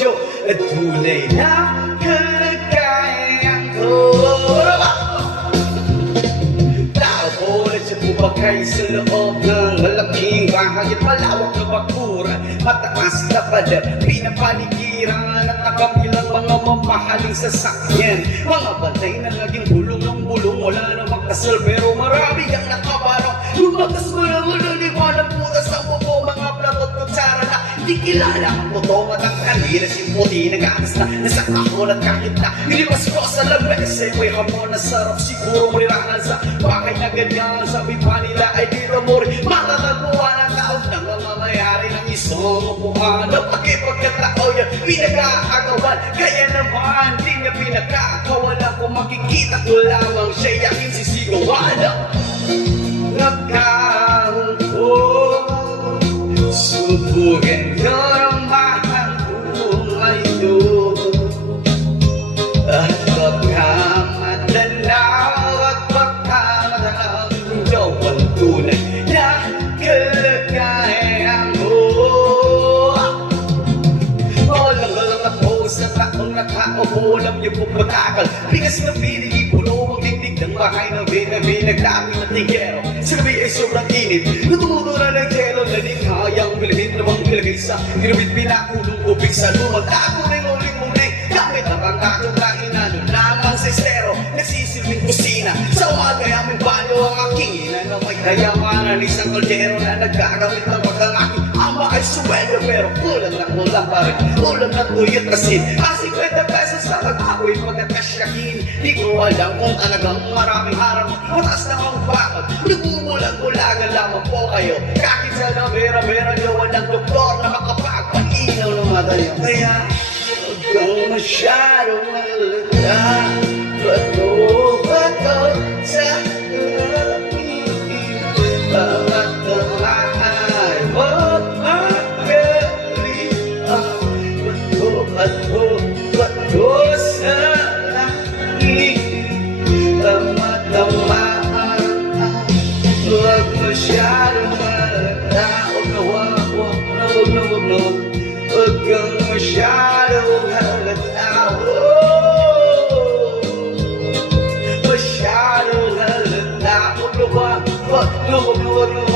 medyo tunay na kalagayan ko. Ulit siya bumagay sa loob ng malaking bahay at malawak na bakuran, mataas na pader, pinapaligiran at nakabilang mga mamahaling sasakyan, mga bantay na laging bulong ng bulong, wala namang kasal pero marami ang nakabarong, lumagas mo lang liwanag puta sa bubo, mga platot kutsara na hindi kilala ang putong at ang kanila si puti nag-atas na nasa kahon at kahit na ilipas ko sa labes ay may hamon na sarap siguro murirangan sa bakay na ganyan, sabi pa nila ay di ramori matatagpuan ang taon ng mga mayari ng isang upuhan at pagkatao yan pinag-aagawan kaya naman di niya pinagkakawalan kung makikita ko lamang siya yakin sisigawan nagkaroon ko subukan ko ng mahal ko ngayon at baka madalaw at baka madalaw ikaw ang tunay na kalagayan ko. Walang ako sa taong nakaupo, alam niyo kung matakal bigas na pinili puno ang dingding ng bahay na binagdami na tigero sa gabi ay sobrang init natututo na ng gelo na di kayang bilhin namang ilagay sa ginamit pinakulong ubig sa lumang tago rin uling muling gamit ang pangkakong kainano lamang sa estero nagsisilbing kusina sa umaga aming banyo ang aking ina na may kayamanan isang kaldero na nagkagamit ng pagkangaki ama ay suwelo pero kulang pa rin kulang na tuyot asin ang 50 pesos sa pag-apoy pagkakasyakin di ko alam kung talagang maraming harap mataas na ang bakal nagmumulag-mulagan lamang po kayo kahit sa namera-mera nyo walang doktor na makapagpag-inaw ng mata nyo kaya huwag kang masyadong malala bato sa bawat tamaan huwag magaling bato sa langit tama-tamaan huwag masyadong malala huwag kang masyadong halata masyadong halata huwag